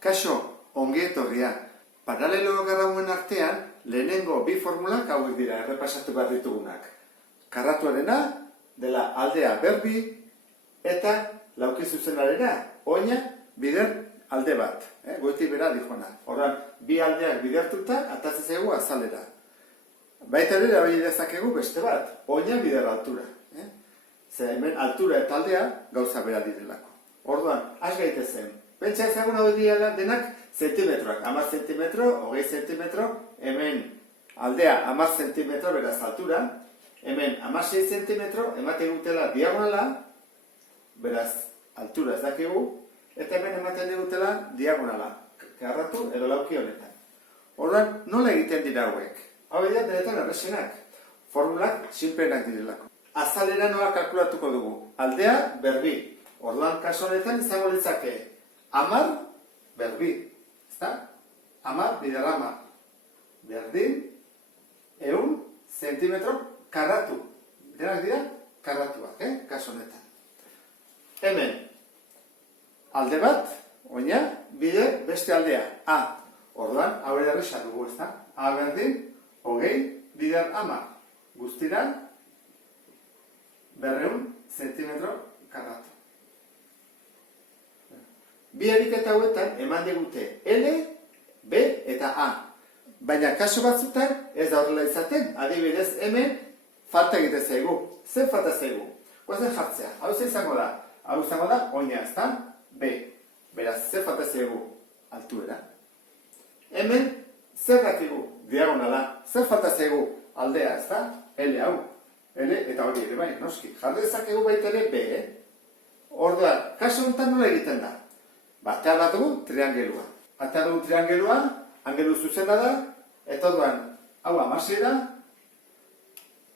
Kaixo, ongi etorria. Paralelogramoen artean, lehenengo bi formulak hauek dira errepasatu behar ditugunak. Karratuarena, dela aldea berbi, eta lauki zuzenarena, oina bider alde bat. Goiti bera dijona. Horan, bi aldeak bidertuta, atatzezegu azalera. Baita ere, erabili dezakegu beste bat, oina bider altura. Zer hemen altura eta aldea gauza bera direlako. Orduan, has gaitezen. Pentsa ezagun hau dira denak zentimetroak. 10 zentimetro, 20 zentimetro, hemen aldea 10 zentimetro beraz altura, hemen 16 zentimetro, ematen dutela diagonala, beraz altura ez dakigu, eta hemen ematen dutela diagonala, karratu edo lauki honetan. Orduan, nola egiten dira hauek? Hau dira denetan erresenak, formulak sinplenak direlako. Azalera nola kalkulatuko dugu, aldea berbi. Orduan, kasu honetan izango litzake 10 berbi, ezta? 10 bider 10. Berdin, 100 zentimetro karratu. Denak dira karratuak, kasu honetan. Hemen, alde bat, oina, bide beste aldea, A. Orduan, hau ere erresa dugu, ezta? A berdin, 20 bider 10. Guztira, 200 zentimetro karratu. Bi ariketa hauetan eman digute L, B eta A. Baina kasu batzutan ez da horrela izaten, adibidez hemen falta egite zaigu. Zer falta zaigu? Guazen jartzea. Hau zer izango da? Hau izango da oina, ezta? B. Beraz, zer falta zaigu? Altuera. Hemen zer dakigu? Diagonala. Zer falta zaigu? Aldea, ezta? L hau. L eta hori ere bai, noski. Jarri dezakegu baita ere B, Orduan, kasu honetan nola egiten da? Batea bat dugu triangelua. Batea dugu triangelua, angelu zuzena da, eta orduan, hau 16 da,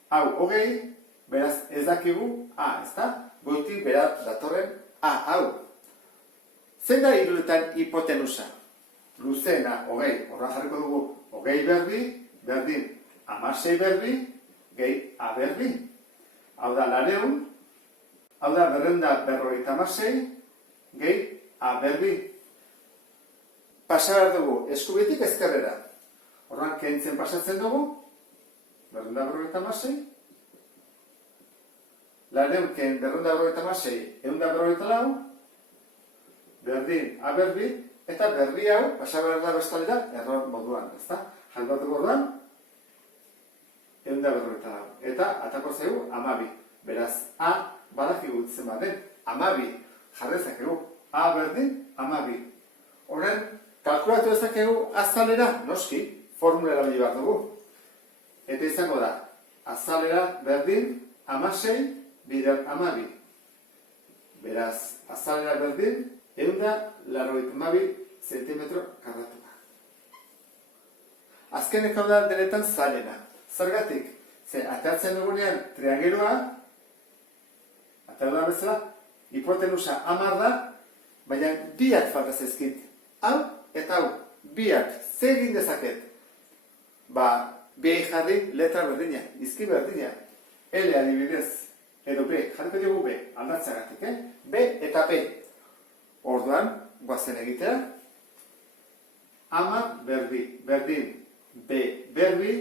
hau 20, beraz ez dakigu A, ezta? Goiti bera datorren A, hau. Zein da hiruetan hipotenusa? Luzena 20, horra jarriko dugu 20 berbi, berdin 16 berbi, gehi A berbi. Hau da 400, hau da 256, gehi A berbi. Pasa behar dugu eskubitik ezkerrera. Horran kentzen pasatzen dugu, 256, 400 ken 256, 154, berdin A berbi, eta berbi hau, pasa behar da bestalera, error moduan, ezta? Jaldatuko orduan, 154. Eta atako zegu 12. Beraz, A badakigu zen baden, 12 jarrezakegu. A berdin, 12. Horren, kalkulatu ezakegu azalera, noski, formula erabili behar dugu. Eta izango da, azalera berdin, 16 bider 12. Beraz, azalera berdin, 182 zentimetro karratua. Azkenek hau da denetan zailena. Zergatik, ateratzen dugunean triangelua, atera da bezala, hipotenusa 10 da, baina biak falta zaizkit. Hau eta hau, biak, zer egin dezaket? Biai jarri letra berdina, izki berdina. L adibidez, edo B, jarriko dugu B, aldatzagatik, B eta B. Orduan, guazen egitera, 10 berbi, berdin, B berbi,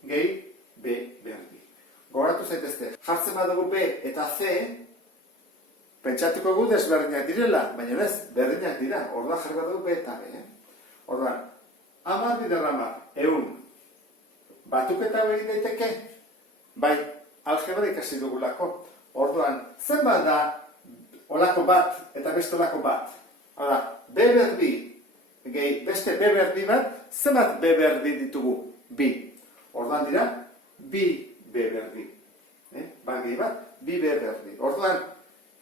gehi B berbi. Gogoratu zaitezte, jartzen badugu B eta C, pentsatuko gu desberdinak direla, baina ez, berdinak dira. Orduan jarri badugu B eta B. Orduan, 10 bider 10, 100. Batuketa egin daiteke? Bai, algebra ikasi dugulako. Orduan, zenbat da olako bat eta beste olako bat? Hora, B berbi, gehi beste B berbi bat, zenbat B berbi ditugu? Bi. Orduan dira, bi B berbi. Gehi bat, bi B berbi. Orduan,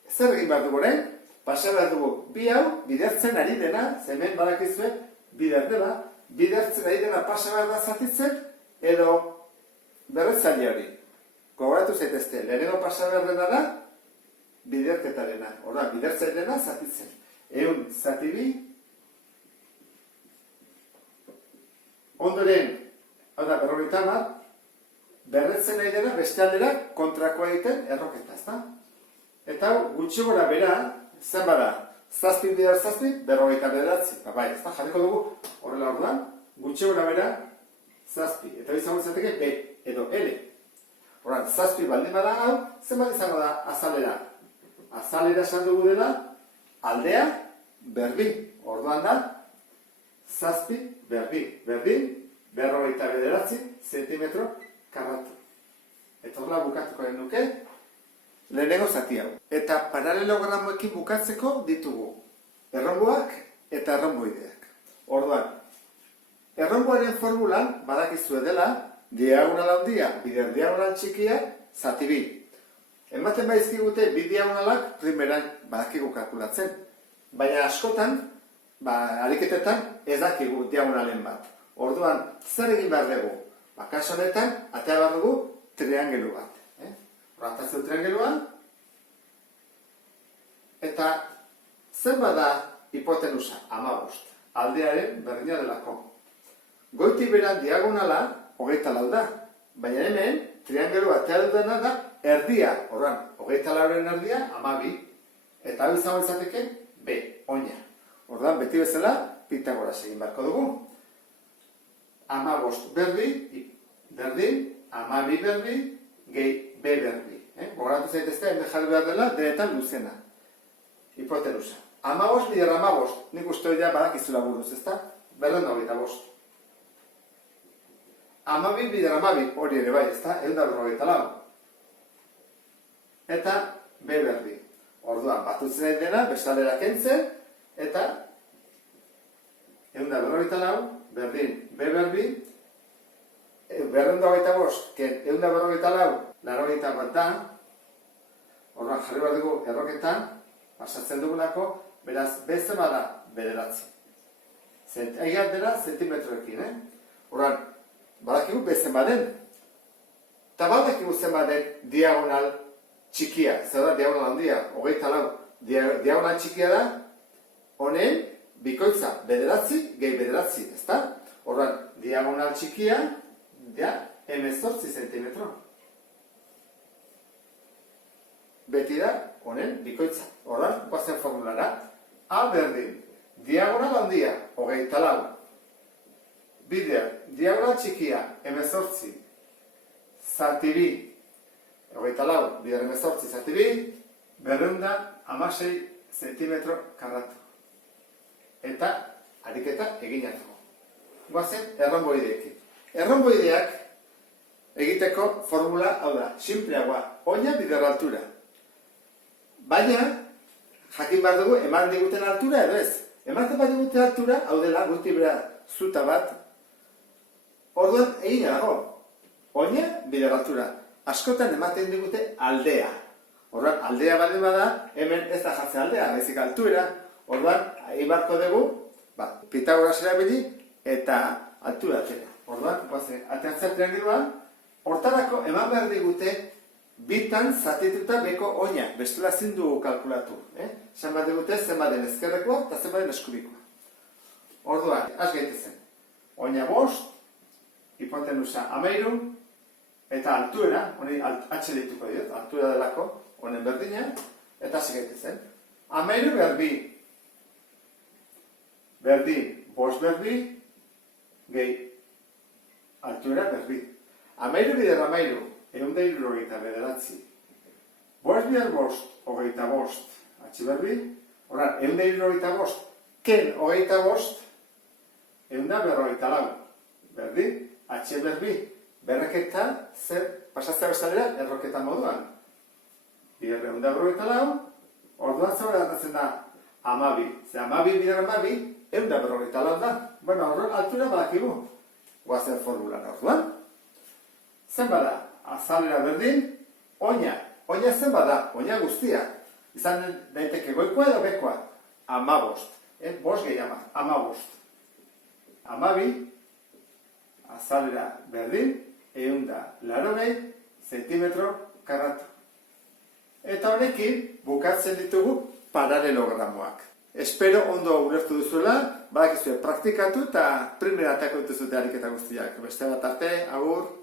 zer egin behar dugu, pasa behar dugu, bi hau, bidertzen ari dena, hemen badakizue, bider dela, bidertzen ari dena pasa behar da zatitzen, edo berretzaile hori. Gogoratu zaitezte, lehenengo pasa behar dena da, biderketarena. Orduan, bidertzailena zatitzen. 100 zati bi, ondoren, hau da, 50, berretzen nahi dena, beste aldera kontrakoa egiten erroketa, ezta? Eta gutxi gora bera, zen bada, zazpi bider zazpi, 49. Bai, ez da, jarriko dugu horrela orduan, gutxe gora bera, zazpi. Eta izango izateke B edo L. Horan, zazpi baldin bada hau, zenbat izango da azalera? Azalera esan dugu dela, aldea, berbi. Orduan da, zazpi, berbi. Berdin, 49 zentimetro karratu. Eta horrela bukatuko den nuke, lehenengo zati hau. Eta paralelogramoekin bukatzeko ditugu erronboak eta erronboideak. Orduan, erronboaren formulan badakizue dela diagonal handia bider diagonal txikia zati bi. Ematen baizkigute bi diagonalak primeran badakigu kalkulatzen. Baina askotan, ariketetan ez dakigu diagonalen bat. Orduan, zer egin behar dugu? Kasu honetan, atea behar dugu triangelu bat. Horatatzen triangelua. Eta zenbat da hipotenusa? 15. Aldearen berdina delako. Goiti bera diagonala 24 da. Baina hemen, triangelu atea dudana da erdia. Orduan, 24ren erdia 12. Eta hau izango izateke B, oina. Orduan, beti bezala, Pitagoras egin beharko dugu. 15 berdi, berdin, 12 berdi, gehi B berdi. Gogoratu zaitezte, hemen jarri behar dela, denetan luzena. Hipotenusa. 15 bider 15, nik uste hori badakizula buruz, ezta? 225. 12 bider 12, hori ere bai, ezta? 154. Eta B berdi. Orduan, batutzen nahi dena, bestaldera kentzen, eta 154, berdin, B berbi, 225, ken 154, 81 da, orduan jarri behar dugu erroketan, pasatzen dugulako, beraz, B zema da, bederatzi. Egia dela, zentimetroekin, Orduan, badakigu B zema den, eta badakigu zema den diagonal txikia, zer da diagonal handia, 24, diagonal txikia da, honen, bikoitza bederatzi, gehi bederatzi, ezta? Orduan, diagonal txikia, da, 18 zentimetro. Beti da, honen, bikoitza. Orduan, guazen formulara, A berdin, diagonal handia, 24, bider, diagonal txikia, 18, zati bi, 24, bider 18, zati bi, 216 zentimetro karratu. Eta ariketa egin hartuko. Guazen erronboideekin. Erronboideak egiteko formula hau da, simpleagoa, oina bider altura. Baina, jakin behar dugu, eman diguten altura edo ez. Ematen bat diguten altura, hau dela, guti bera zuta bat, orduan egin dago. Oina bider altura. Askotan ematen digute aldea. Orduan, aldea baldin bada, hemen ez da jartzen aldea, baizik altura. Orduan, egin beharko dugu, Pitagoras erabili eta altura atera. Orduan, ateatzea triangeluan, hortarako eman behar digute bitan zatituta beko oina, bestela ezin dugu kalkulatu. Esan behar digute zenbat den ezkerrekoa eta zenbat den eskubikoa. Orduan, has gaitezen. Oina 5, hipotenusa 13, eta altuera, honi atxelituko diot, altura delako, honen berdina, eta hasi gaitezen. 13 berbi. Berdin, 5 berbi, gehi altura berbi. 13 bider 13, 169. 5 bider 5, 25, atxi berbi. Horan, 165, ken 25, 154. Berdi, atxi berbi. Berreketa, zer, pasatzea bestalera, erroketa moduan. Bider 154, orduan zabera datatzen da, 12. Zer, 12 bider 12, 154 da. Bueno, horren altura badakigu. Guazen formulan orduan. Zen bada, azalera berdin, oina. Oina zen bada, oina guztia. Izan daiteke goikoa edo bekoa. 15. 5 gehi 15. 12, azalera berdin, 180 zentimetro karratu. Eta honekin bukatzen ditugu paralelogramoak. Espero ondo ulertu duzuela, badakizue praktikatu eta primera atako dituzute ariketa guztiak. Beste bat arte, agur!